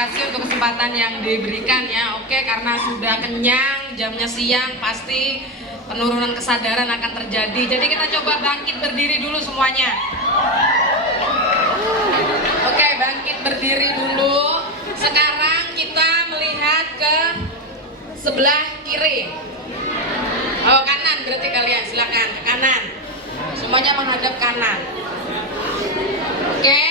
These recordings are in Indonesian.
kasih untuk kesempatan yang diberikan ya. Oke, karena sudah kenyang, jamnya siang, pasti penurunan kesadaran akan terjadi. Jadi kita coba bangkit berdiri dulu semuanya. Oke, bangkit berdiri dulu. Sekarang kita melihat ke sebelah kiri. Oh, kanan berarti kalian, silakan ke kanan. Semuanya menghadap kanan. Oke.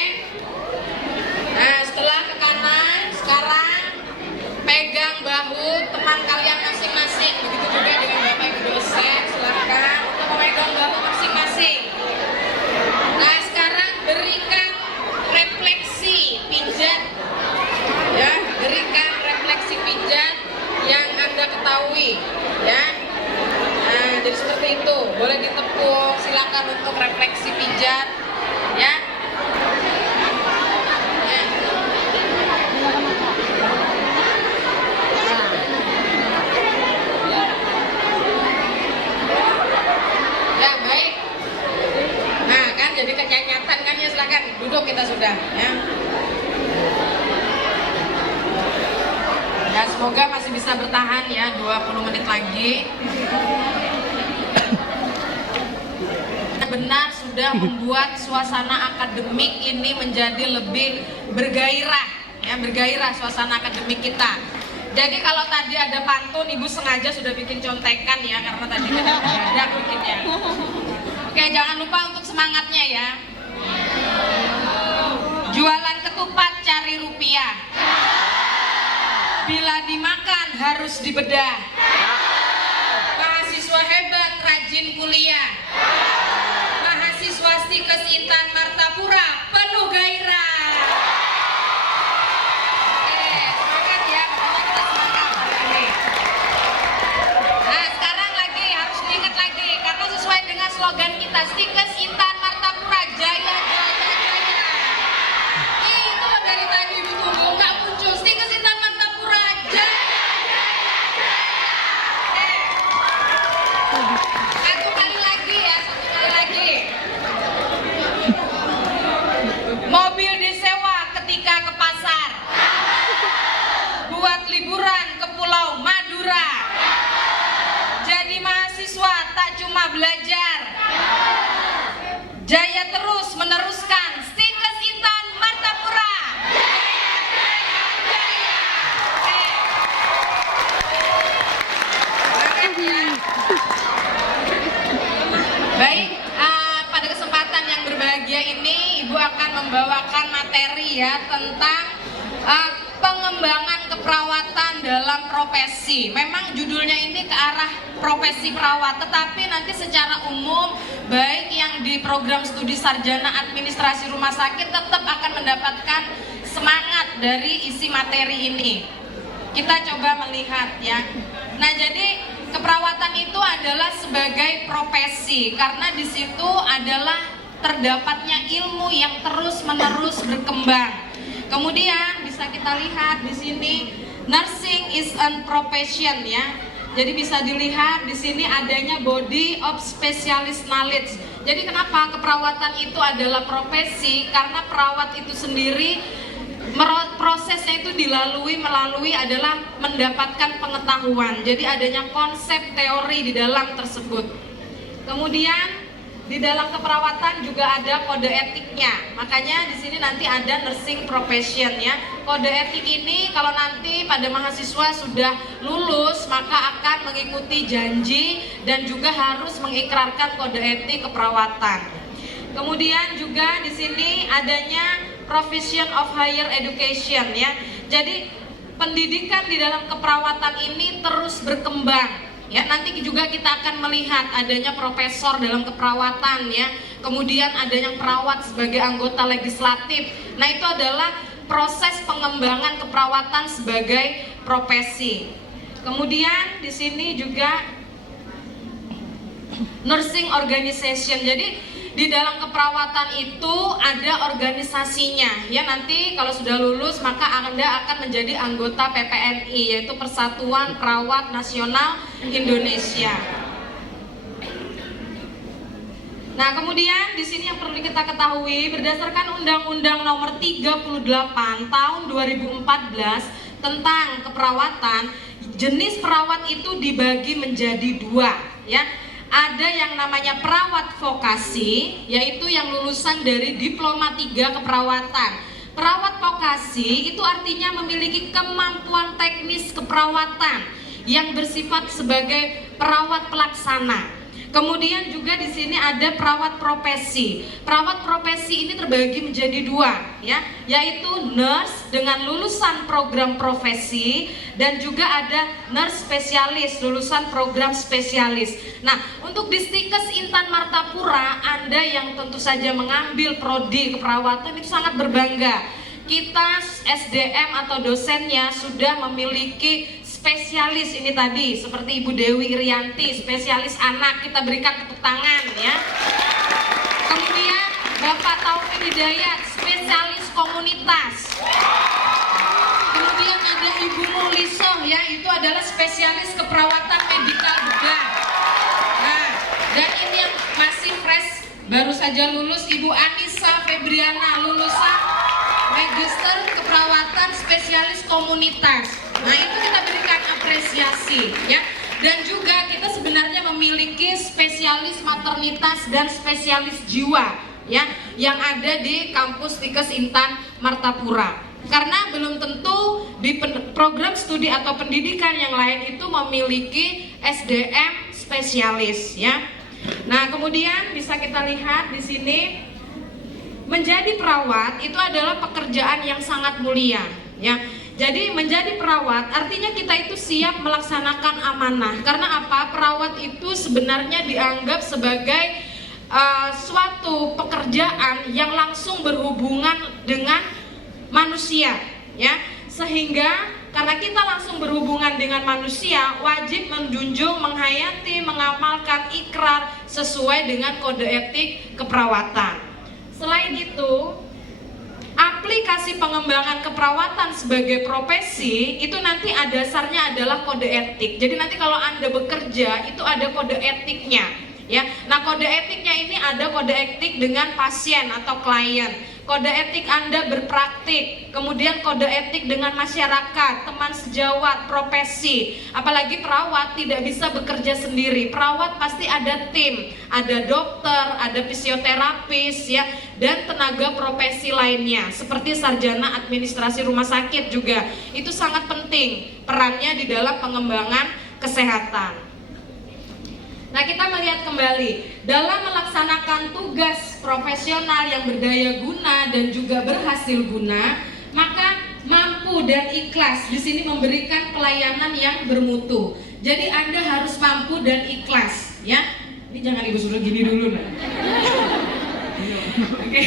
Nah, setelah ke kanan, sekarang pegang bahu teman kalian masing-masing. Begitu juga dengan Bapak Ibu dosen, silakan untuk memegang bahu masing-masing. Nah, sekarang berikan refleksi pijat, ya, berikan refleksi pijat yang Anda ketahui, ya. Nah, jadi seperti itu, boleh ditepuk, silakan untuk refleksi pijat, ya. Ya, baik. Nah, kan jadi kenyanyatan kan ya, silakan duduk kita sudah, ya. Ya, semoga masih bisa bertahan ya 20 menit lagi. Benar sudah membuat suasana akademik ini menjadi lebih bergairah, ya, bergairah suasana akademik kita. Jadi kalau tadi ada pantun, Ibu sengaja sudah bikin contekan ya, karena tadi kan ada bikinnya. Oke, jangan lupa untuk semangatnya ya. Jualan ketupat cari rupiah. Bila dimakan harus dibedah. Mahasiswa hebat rajin kuliah. Mahasiswa Stikes Intan Martapura penuh gairah. Oke, semangat ya, makanya kita semangat hari ini. Nah, sekarang lagi harus diingat lagi, karena sesuai dengan slogan kita, Stikes Intan Martapura Jaya Jaya Jaya. Itu loh dari tadi ditunggu nggak muncul, Stikes Intan Martapura Jaya Jaya Jaya. Satu kali lagi ya, satu kali lagi. Mobil disewa ketika ke pasar. Buat liburan ke Pulau Madura. Jadi mahasiswa tak cuma belajar. Jaya terus meneruskan Stikes Intan Martapura. Baik, pada kesempatan yang berbahagia ini Ibu akan membawakan materi ya tentang pengembangan keperawatan dalam profesi. Memang judulnya ini ke arah profesi perawat, tetapi nanti secara umum baik yang di program studi sarjana administrasi rumah sakit tetap akan mendapatkan semangat dari isi materi ini. Kita coba melihat ya. Nah, jadi keperawatan itu adalah sebagai profesi karena di situ adalah terdapatnya ilmu yang terus-menerus berkembang. Kemudian bisa kita lihat di sini nursing is a profession ya. Jadi bisa dilihat di sini adanya body of specialist knowledge. Jadi kenapa keperawatan itu adalah profesi? Karena perawat itu sendiri prosesnya itu melalui adalah mendapatkan pengetahuan. Jadi adanya konsep teori di dalam tersebut. Kemudian di dalam keperawatan juga ada kode etiknya. Makanya di sini nanti ada nursing profession ya. Kode etik ini kalau nanti pada mahasiswa sudah lulus maka akan mengikuti janji dan juga harus mengikrarkan kode etik keperawatan. Kemudian juga di sini adanya Provision of Higher Education ya. Jadi pendidikan di dalam keperawatan ini terus berkembang. Ya, nanti juga kita akan melihat adanya profesor dalam keperawatan ya. Kemudian adanya perawat sebagai anggota legislatif. Nah, itu adalah proses pengembangan keperawatan sebagai profesi. Kemudian di sini juga nursing organization. Jadi di dalam keperawatan itu ada organisasinya ya. Nanti kalau sudah lulus maka Anda akan menjadi anggota PPNI, yaitu Persatuan Perawat Nasional Indonesia. Nah, kemudian di sini yang perlu kita ketahui, berdasarkan Undang-Undang Nomor 38 Tahun 2014 tentang keperawatan, jenis perawat itu dibagi menjadi dua, ya. Ada yang namanya perawat vokasi, yaitu yang lulusan dari Diploma 3 keperawatan. Perawat vokasi itu artinya memiliki kemampuan teknis keperawatan yang bersifat sebagai perawat pelaksana. Kemudian juga di sini ada perawat profesi. Perawat profesi ini terbagi menjadi dua, ya, yaitu nurse dengan lulusan program profesi dan juga ada nurse spesialis lulusan program spesialis. Nah, untuk di Stikes Intan Martapura, Anda yang tentu saja mengambil prodi keperawatan itu sangat berbangga. Kita SDM atau dosennya sudah memiliki spesialis ini tadi, seperti Ibu Dewi Irianti, spesialis anak, kita berikan tepuk tangan, ya. Kemudian Bapak Taufik Hidayat, spesialis komunitas. Kemudian ada Ibu Mulisoh, ya, itu adalah spesialis keperawatan medikal bedah. Nah, dan ini yang masih fresh, baru saja lulus, Ibu Anissa Febriana, lulusan Magister Keperawatan Spesialis Komunitas. Nah, itu kita berikan apresiasi, ya. Dan juga kita sebenarnya memiliki spesialis maternitas dan spesialis jiwa, ya, yang ada di kampus Stikes Intan Martapura. Karena belum tentu di program studi atau pendidikan yang lain itu memiliki SDM spesialis, ya. Nah, kemudian bisa kita lihat di sini, menjadi perawat itu adalah pekerjaan yang sangat mulia, ya. Jadi menjadi perawat artinya kita itu siap melaksanakan amanah. Karena apa? Perawat itu sebenarnya dianggap sebagai suatu pekerjaan yang langsung berhubungan dengan manusia, ya. Sehingga karena kita langsung berhubungan dengan manusia, wajib menjunjung, menghayati, mengamalkan ikrar sesuai dengan kode etik keperawatan. Selain itu, aplikasi pengembangan keperawatan sebagai profesi itu nanti dasarnya adalah kode etik. Jadi nanti kalau Anda bekerja itu ada kode etiknya, ya. Nah, kode etiknya ini ada kode etik dengan pasien atau klien, kode etik Anda berpraktik, kemudian kode etik dengan masyarakat, teman sejawat, profesi. Apalagi perawat tidak bisa bekerja sendiri. Perawat pasti ada tim, ada dokter, ada fisioterapis, ya, dan tenaga profesi lainnya seperti sarjana administrasi rumah sakit juga. Itu sangat penting perannya di dalam pengembangan kesehatan. Nah, kita melihat kembali dalam melaksanakan tugas profesional yang berdaya guna dan juga berhasil guna, maka mampu dan ikhlas di sini memberikan pelayanan yang bermutu. Jadi Anda harus mampu dan ikhlas, ya. Ini jangan Ibu suruh gini dulu, nah. Oke.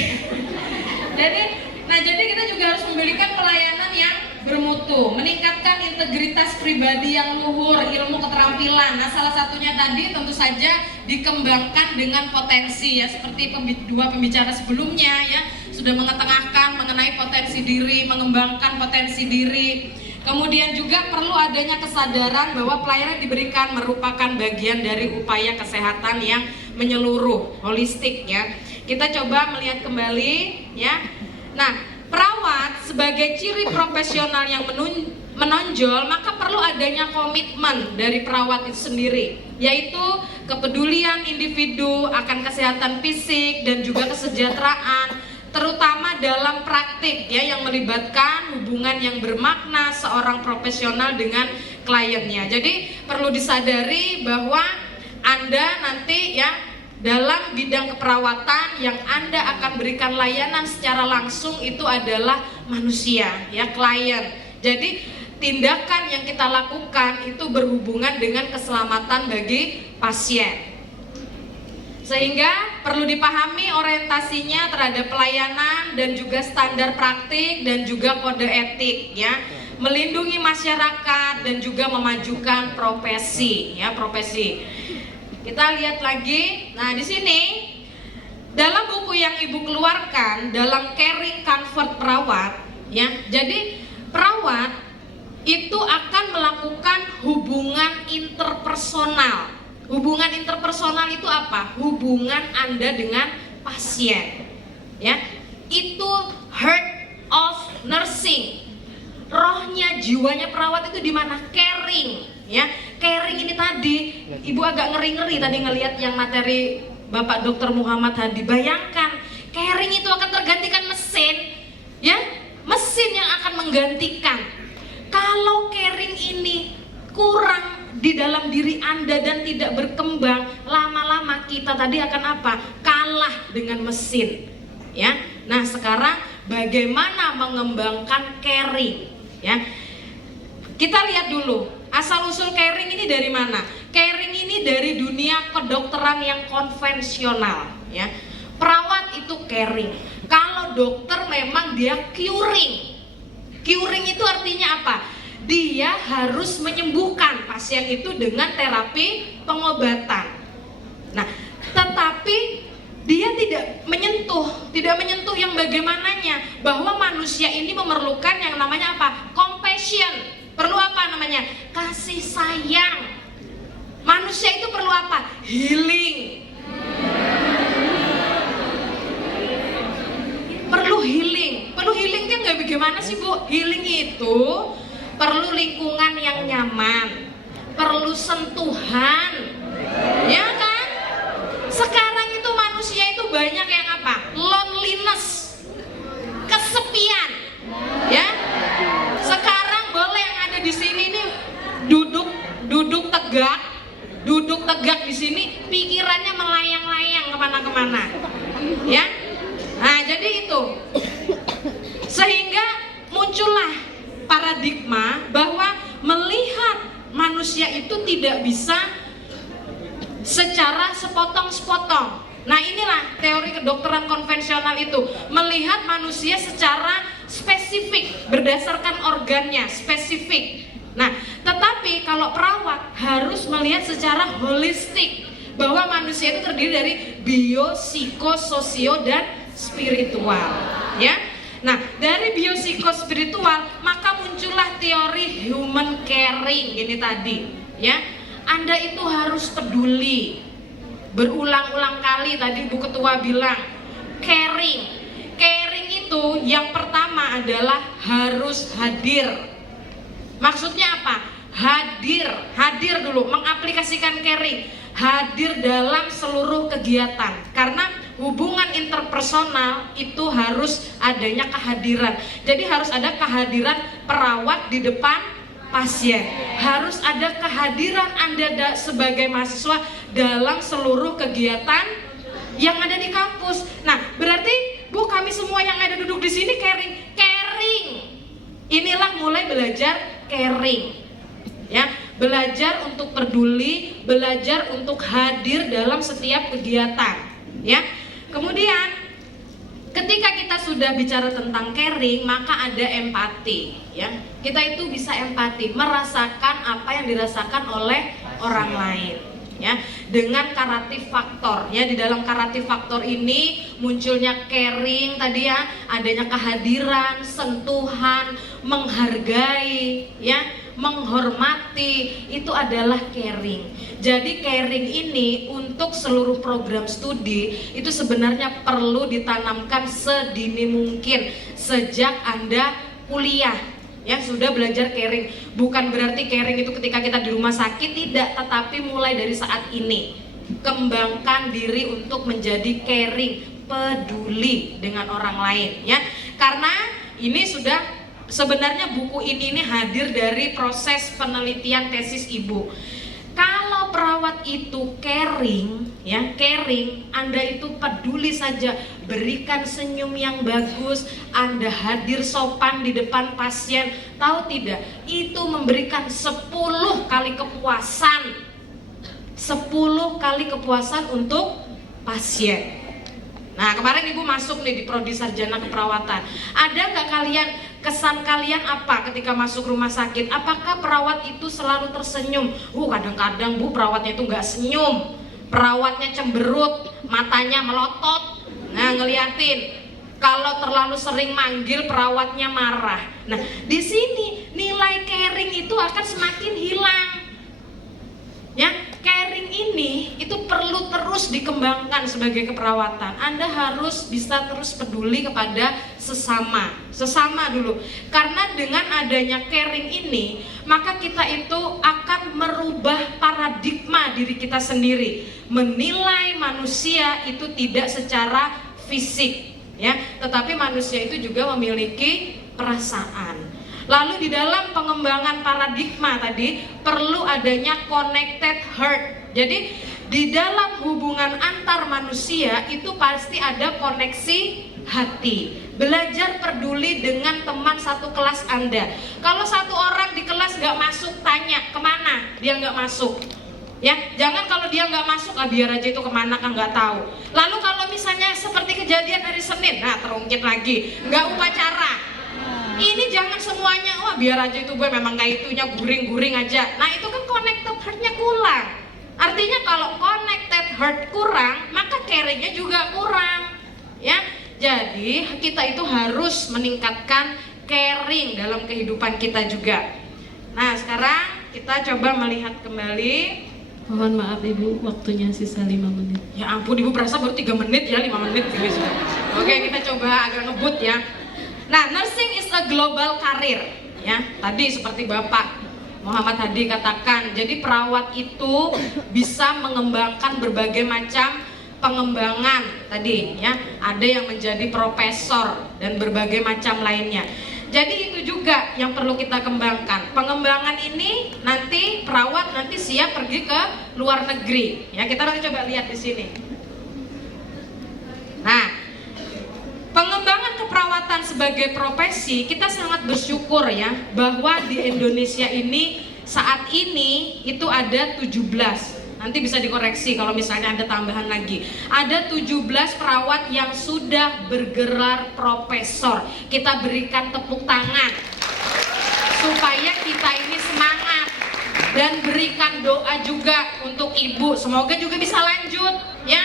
Jadi kita juga harus memberikan pelayanan yang bermutu, meningkatkan integritas pribadi yang luhur, ilmu keterampilan. Nah, salah satunya tadi tentu saja dikembangkan dengan potensi, ya, seperti dua pembicara sebelumnya, ya, sudah mengetengahkan mengenai potensi diri, mengembangkan potensi diri. Kemudian juga perlu adanya kesadaran bahwa pelayanan diberikan merupakan bagian dari upaya kesehatan yang menyeluruh, holistik, ya. Kita coba melihat kembali, ya. Nah, perawat sebagai ciri profesional yang menonjol, maka perlu adanya komitmen dari perawat itu sendiri, yaitu kepedulian individu akan kesehatan fisik dan juga kesejahteraan, terutama dalam praktik, ya, yang melibatkan hubungan yang bermakna seorang profesional dengan kliennya. Jadi perlu disadari bahwa Anda nanti, ya, dalam bidang keperawatan yang Anda akan berikan layanan secara langsung itu adalah manusia, ya, klien. Jadi tindakan yang kita lakukan itu berhubungan dengan keselamatan bagi pasien. Sehingga perlu dipahami orientasinya terhadap pelayanan dan juga standar praktik dan juga kode etik, ya, melindungi masyarakat dan juga memajukan profesi, ya, profesi. Kita lihat lagi. Nah, di sini dalam buku yang Ibu keluarkan dalam Caring Comfort Perawat, ya. Jadi perawat itu akan melakukan hubungan interpersonal. Hubungan interpersonal itu apa? Hubungan Anda dengan pasien. Ya, itu heart of nursing. Rohnya, jiwanya perawat itu di mana? Caring. Ya, caring ini tadi, Ibu agak ngeri-ngeri tadi ngelihat yang materi Bapak Dr. Muhammad Hadi. Bayangkan, caring itu akan tergantikan mesin, ya, mesin yang akan menggantikan. Kalau caring ini kurang di dalam diri Anda dan tidak berkembang, lama-lama kita tadi akan apa? Kalah dengan mesin. Ya, nah sekarang bagaimana mengembangkan caring? Ya, kita lihat dulu asal usul caring ini dari mana. Caring ini dari dunia kedokteran yang konvensional. Ya, perawat itu caring. Kalau dokter memang dia curing. Curing itu artinya apa? Dia harus menyembuhkan pasien itu dengan terapi pengobatan. Nah, tetapi dia tidak menyentuh yang bagaimananya, bahwa manusia ini memerlukan yang namanya apa? Compassion. Perlu apa namanya? Kasih sayang. Manusia itu perlu apa? Healing. Perlu healing. Perlu healing kan nggak bagaimana sih Bu? Healing itu perlu lingkungan yang nyaman, perlu sentuhan, ya kan? Sekarang itu manusia itu banyak yang apa? Loneliness, kesepian, ya. Sekarang boleh yang ada di sini nih duduk tegak di sini, pikirannya melayang-layang kemana-kemana, ya. Nah jadi itu, sehingga muncullah paradigma bahwa melihat manusia itu tidak bisa secara sepotong-sepotong. Nah inilah teori kedokteran konvensional itu, melihat manusia secara spesifik berdasarkan organnya spesifik. Nah tetapi kalau perawat harus melihat secara holistik, bahwa manusia itu terdiri dari bio, psiko, sosio, dan spiritual, ya. Nah dari biopsikospiritual maka muncullah teori human caring ini tadi, ya. Anda itu harus peduli. Berulang-ulang kali tadi Bu Ketua bilang caring. Caring itu yang pertama adalah harus hadir. Maksudnya apa? Hadir dulu, mengaplikasikan caring. Hadir dalam seluruh kegiatan. Karena hubungan interpersonal itu harus adanya kehadiran. Jadi harus ada kehadiran perawat di depan pasien. Harus ada kehadiran Anda sebagai mahasiswa dalam seluruh kegiatan yang ada di kampus. Nah, berarti Bu, kami semua yang ada duduk di sini caring. Inilah mulai belajar caring. Ya, belajar untuk peduli, belajar untuk hadir dalam setiap kegiatan, ya. Kemudian ketika kita sudah bicara tentang caring, maka ada empati, ya. Kita itu bisa empati, merasakan apa yang dirasakan oleh orang lain, ya. Dengan karatif faktor, ya. Di dalam karatif faktor ini munculnya caring tadi, ya, adanya kehadiran, sentuhan, menghargai, ya, menghormati, itu adalah caring. Jadi caring ini untuk seluruh program studi itu sebenarnya perlu ditanamkan sedini mungkin sejak Anda kuliah, ya, sudah belajar caring. Bukan berarti caring itu ketika kita di rumah sakit, tidak, tetapi mulai dari saat ini kembangkan diri untuk menjadi caring, peduli dengan orang lain, ya. Karena ini sudah sebenarnya buku ini hadir dari proses penelitian tesis Ibu. Kalau perawat itu caring, ya, caring, Anda itu peduli saja, berikan senyum yang bagus, Anda hadir sopan di depan pasien, tahu tidak? Itu memberikan 10 kali kepuasan. 10 kali kepuasan untuk pasien. Nah kemarin Ibu masuk nih di Prodi Sarjana Keperawatan. Ada nggak kalian, kesan kalian apa ketika masuk rumah sakit? Apakah perawat itu selalu tersenyum? Kadang-kadang Bu, perawatnya itu nggak senyum, perawatnya cemberut, matanya melotot. Nah ngeliatin. Kalau terlalu sering manggil, perawatnya marah. Nah di sini nilai caring itu akan semakin hilang, ya. caring ini itu perlu terus dikembangkan sebagai keperawatan. Anda harus bisa terus peduli kepada sesama dulu. Karena dengan adanya caring ini, maka kita itu akan merubah paradigma diri kita sendiri, menilai manusia itu tidak secara fisik, ya, tetapi manusia itu juga memiliki perasaan. Lalu di dalam pengembangan paradigma tadi perlu adanya connected heart. Jadi di dalam hubungan antar manusia itu pasti ada koneksi hati. Belajar peduli dengan teman satu kelas Anda. Kalau satu orang di kelas gak masuk, tanya kemana dia gak masuk. Ya, jangan kalau dia nggak masuk, biar aja itu kemana kan nggak tahu. Lalu kalau misalnya seperti kejadian hari Senin, nah terungkit lagi, nggak upacara. Ini jangan semuanya, wah biar aja itu gue memang kayak itunya guring-guring aja. Nah itu kan connected heart-nya kurang. Artinya kalau connected heart kurang, maka caring-nya juga kurang. Ya, jadi kita itu harus meningkatkan caring dalam kehidupan kita juga. Nah sekarang kita coba melihat kembali. Mohon maaf Ibu, waktunya sisa 5 menit. Ya ampun, Ibu berasa baru 3 menit ya, 5 menit gitu. Oke, kita coba agak ngebut ya. Nah, nursing is a global career, ya. Tadi seperti Bapak Muhammad Hadi katakan, jadi perawat itu bisa mengembangkan berbagai macam pengembangan tadi, ya. Ada yang menjadi profesor dan berbagai macam lainnya. Jadi itu juga yang perlu kita kembangkan. Pengembangan ini nanti perawat nanti siap pergi ke luar negeri. Ya, kita nanti coba lihat di sini. Nah, pengembangan keperawatan sebagai profesi, kita sangat bersyukur ya bahwa di Indonesia ini saat ini itu ada 17. Nanti bisa dikoreksi kalau misalnya ada tambahan lagi. Ada 17 perawat yang sudah bergelar profesor. Kita berikan tepuk tangan supaya kita ini semangat, dan berikan doa juga untuk Ibu. Semoga juga bisa lanjut ya.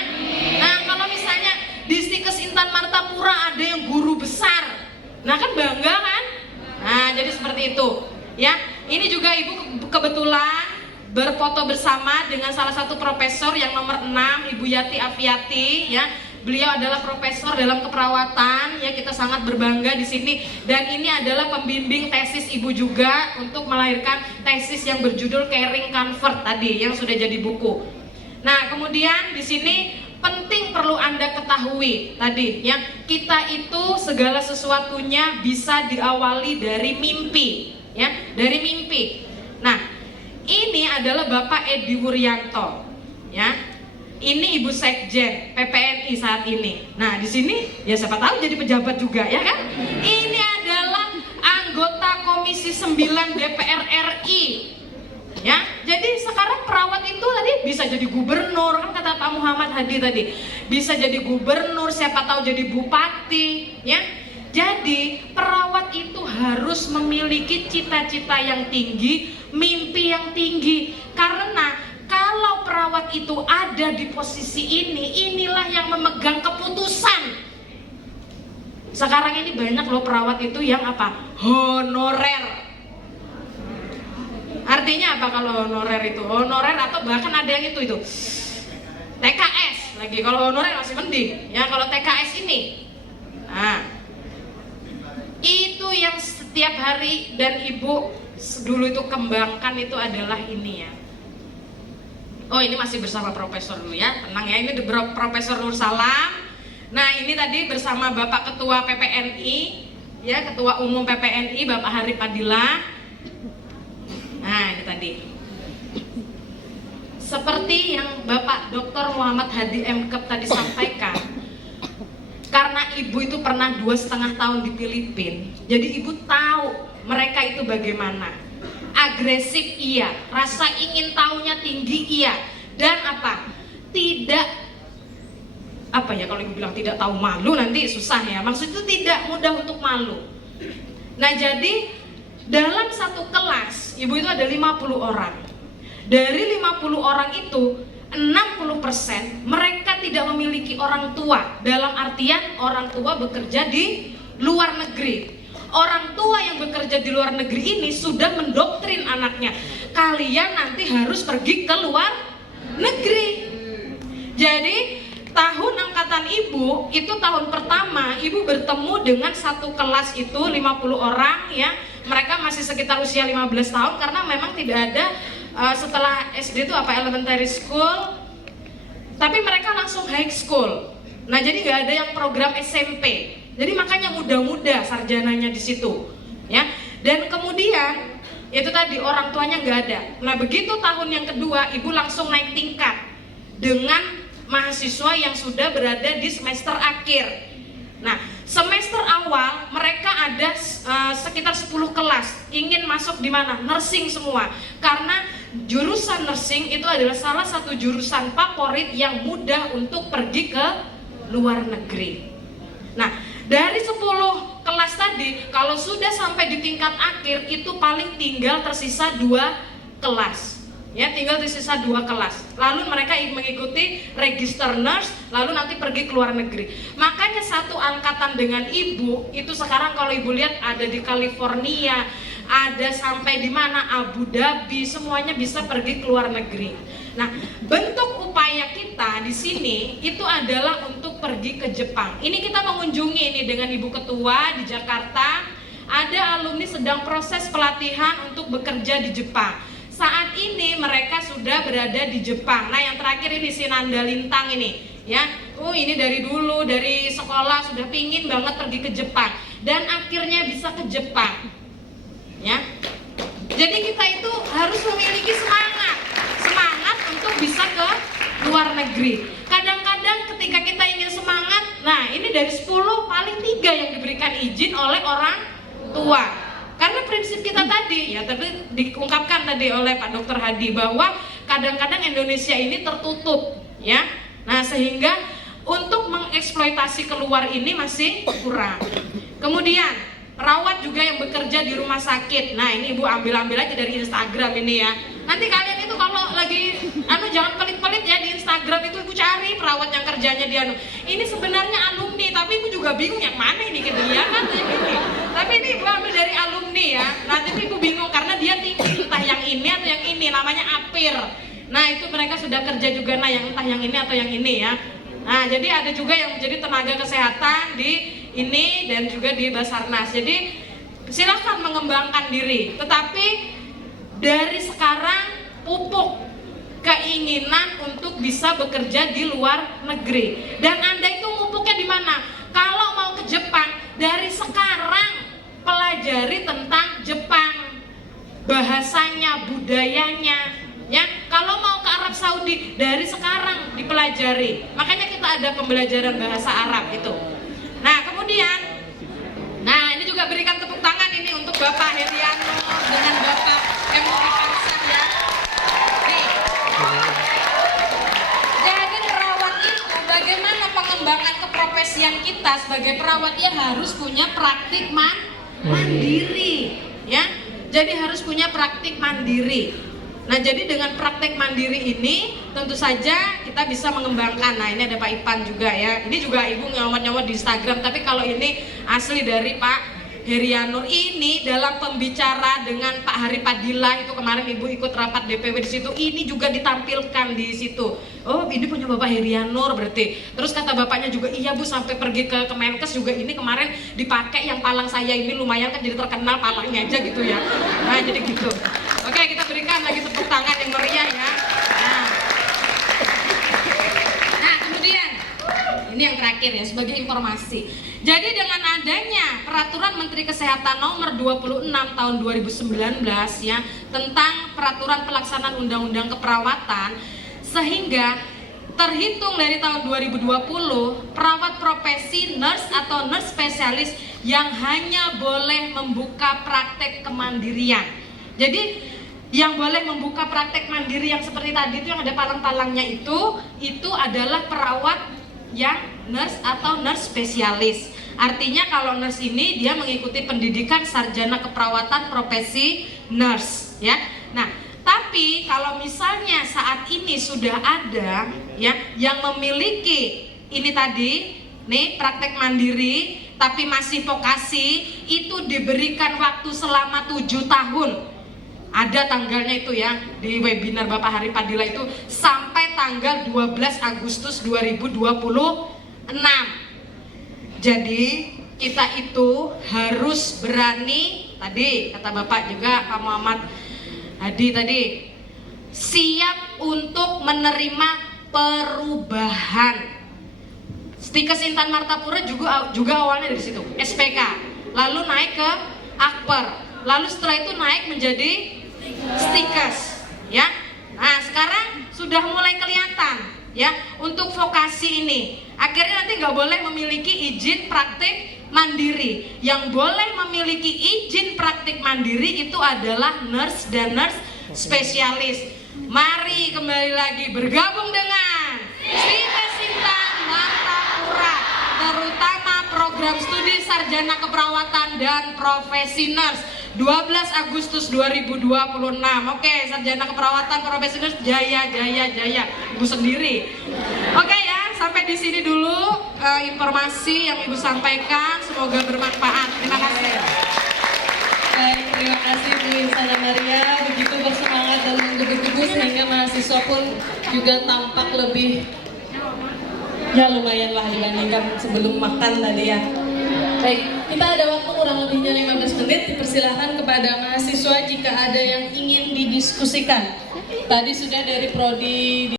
Nah kalau misalnya di Stikes Intan Martapura ada yang guru besar, nah kan bangga kan. Nah jadi seperti itu ya. Ini juga Ibu kebetulan berfoto bersama dengan salah satu profesor yang nomor 6, Ibu Yati Afiati ya. Beliau adalah profesor dalam keperawatan ya, kita sangat berbangga di sini. Dan ini adalah pembimbing tesis Ibu juga untuk melahirkan tesis yang berjudul Caring Comfort tadi yang sudah jadi buku. Nah, kemudian di sini penting perlu Anda ketahui tadi ya, kita itu segala sesuatunya bisa diawali dari mimpi ya, dari mimpi. Nah, ini adalah Bapak Edi Wuryanto, ya. Ini Ibu Sekjen PPNI saat ini. Nah, di sini ya siapa tahu jadi pejabat juga, ya kan? Ini adalah anggota Komisi 9 DPR RI, ya. Jadi sekarang perawat itu tadi bisa jadi gubernur, kan kata Pak Muhammad Hadi tadi, bisa jadi gubernur, siapa tahu jadi bupati, ya. Jadi perawat itu harus memiliki cita-cita yang tinggi, mimpi yang tinggi. Karena kalau perawat itu ada di posisi ini, inilah yang memegang keputusan. Sekarang ini banyak loh perawat itu yang apa? Honorer. Artinya apa kalau honorer itu? Honorer atau bahkan ada yang itu TKS lagi. Kalau honorer masih mending. Ya kalau TKS ini, nah itu yang setiap hari dan Ibu dulu itu kembangkan itu adalah ini ya. Oh ini masih bersama profesor dulu ya, tenang ya, ini Profesor Nur Salam. Nah ini tadi bersama Bapak Ketua PPNI ya, Ketua Umum PPNI Bapak Hari Padilla. Nah ini tadi seperti yang Bapak Dr. Muhammad Hadi MKep tadi sampaikan, karena Ibu itu pernah 2,5 tahun di Filipina, jadi Ibu tahu mereka itu bagaimana. Agresif iya, rasa ingin tahunya tinggi iya, dan apa? Tidak apa ya, kalau Ibu bilang tidak tahu malu nanti susah ya. Maksud itu tidak mudah untuk malu. Nah jadi dalam satu kelas Ibu itu ada 50 orang. Dari 50 orang itu 60% mereka tidak memiliki orang tua, dalam artian orang tua bekerja di luar negeri. Orang tua yang bekerja di luar negeri ini sudah mendoktrin anaknya, kalian nanti harus pergi ke luar negeri. Jadi tahun angkatan ibu itu tahun pertama ibu bertemu dengan satu kelas itu 50 orang ya. Mereka masih sekitar usia 15 tahun karena memang tidak ada setelah SD itu apa elementary school, tapi mereka langsung high school. Nah jadi nggak ada yang program SMP. Jadi makanya muda-muda sarjananya di situ ya. Dan kemudian itu tadi orang tuanya nggak ada. Nah begitu tahun yang kedua ibu langsung naik tingkat dengan mahasiswa yang sudah berada di semester akhir. Nah semester awal mereka ada sekitar 10 kelas ingin masuk di mana? Nursing semua. Karena jurusan nursing itu adalah salah satu jurusan favorit yang mudah untuk pergi ke luar negeri. Nah dari 10 kelas tadi kalau sudah sampai di tingkat akhir itu paling tinggal tersisa 2 kelas. Ya, tinggal tersisa 2 kelas. Lalu mereka mengikuti register nurse, lalu nanti pergi ke luar negeri. Makanya satu angkatan dengan ibu itu sekarang kalau ibu lihat ada di California, ada sampai di mana Abu Dhabi, semuanya bisa pergi ke luar negeri. Nah, bentuk upaya kita di sini itu adalah untuk pergi ke Jepang. Ini kita mengunjungi ini dengan Ibu Ketua di Jakarta. Ada alumni sedang proses pelatihan untuk bekerja di Jepang. Saat ini mereka sudah berada di Jepang. Nah yang terakhir ini si Nanda Lintang ini ya. Ini dari dulu dari sekolah sudah pingin banget pergi ke Jepang dan akhirnya bisa ke Jepang ya. Jadi kita itu harus memiliki semangat untuk bisa ke luar negeri. Kadang-kadang ketika kita ingin semangat, nah ini dari 10 paling 3 yang diberikan izin oleh orang tua. Karena prinsip kita tadi, ya tadi diungkapkan tadi oleh Pak Dr. Hadi bahwa kadang-kadang Indonesia ini tertutup, ya. Nah sehingga untuk mengeksploitasi keluar ini masih kurang. Kemudian perawat juga yang bekerja di rumah sakit. Nah ini ibu ambil aja dari Instagram ini ya. Nanti kalian itu kalau lagi jangan pelit-pelit ya di Instagram itu ibu cari perawat yang kerjanya di Ini sebenarnya alumni, tapi ibu juga bingung yang mana ini gitu ya kan ini. Tapi ini ibu ambil dari alumni ya. Nanti ibu bingung karena dia tinggi entah yang ini atau yang ini, namanya Apir. Nah itu mereka sudah kerja juga yang entah yang ini atau yang ini ya. Nah jadi ada juga yang menjadi tenaga kesehatan di ini dan juga di Basarnas. Jadi silakan mengembangkan diri, tetapi dari sekarang pupuk keinginan untuk bisa bekerja di luar negeri. Dan Anda itu pupuknya di mana? Kalau mau ke Jepang, dari sekarang pelajari tentang Jepang, bahasanya, budayanya. Ya, kalau mau ke Arab Saudi dari sekarang dipelajari. Makanya kita ada pembelajaran bahasa Arab itu. Nah, kemudian ini juga berikan tepuk tangan ini untuk Bapak Heriano dengan Bapak MUI Pansah ya. Nih. Jadi perawat itu bagaimana pengembangan keprofesian kita sebagai perawat ya harus punya praktik mandiri ya. Jadi harus punya praktik mandiri. Nah jadi dengan praktek mandiri ini tentu saja kita bisa mengembangkan. Nah ini ada Pak Ipan juga ya. Ini juga ibu nyomot-nyomot di Instagram. Tapi kalau ini asli dari Pak Herianur. Ini dalam pembicara dengan Pak Hari Padilla itu kemarin ibu ikut rapat DPW di situ. Ini juga ditampilkan di situ. Oh ini punya Bapak Herianur berarti. Terus kata bapaknya juga iya bu sampai pergi ke Kemenkes juga ini kemarin dipakai yang palang saya ini lumayan kan jadi terkenal palangnya aja gitu ya. Nah jadi gitu. Oke, kita berikan lagi tepuk tangan yang meriah ya. Nah, kemudian ini yang terakhir ya sebagai informasi. Jadi dengan adanya Peraturan Menteri Kesehatan Nomor 26 Tahun 2019 ya tentang peraturan pelaksanaan Undang-Undang Keperawatan, sehingga terhitung dari tahun 2020 perawat profesi nurse atau nurse spesialis yang hanya boleh membuka praktek kemandirian. Jadi yang boleh membuka praktek mandiri yang seperti tadi itu yang ada palang-palangnya itu adalah perawat yang nurse atau nurse spesialis. Artinya kalau nurse ini dia mengikuti pendidikan sarjana keperawatan profesi nurse ya. Nah, tapi kalau misalnya saat ini sudah ada ya yang memiliki ini tadi nih praktek mandiri tapi masih vokasi itu diberikan waktu selama 7 tahun. Ada tanggalnya itu ya di webinar Bapak Hari Padilla itu sampai tanggal 12 Agustus 2026. Jadi kita itu harus berani, tadi kata Bapak juga Pak Muhammad Hadi tadi, siap untuk menerima perubahan. Stikes Intan Martapura juga awalnya dari situ, SPK, lalu naik ke Akper, lalu setelah itu naik menjadi Stikes, ya. Nah sekarang sudah mulai kelihatan, ya, untuk vokasi ini. Akhirnya nanti nggak boleh memiliki izin praktik mandiri. Yang boleh memiliki izin praktik mandiri itu adalah nurse dan nurse spesialis. Mari kembali lagi bergabung dengan Stikes Intan Martapura, terutama program studi sarjana keperawatan dan profesi nurse 12 Agustus 2026. Oke, sarjana keperawatan profesi nurse jaya Ibu sendiri. Oke ya, sampai di sini dulu informasi yang Ibu sampaikan, semoga bermanfaat. Terima kasih. Baik, terima kasih Bu Insana Maria, begitu bersemangat dan menggebu-gebu sehingga mahasiswa pun juga tampak lebih, ya lumayan lah dibandingkan sebelum makan tadi ya. Baik, kita ada waktu kurang lebihnya 15 menit, dipersilahkan kepada mahasiswa jika ada yang ingin didiskusikan. Tadi sudah dari Prodi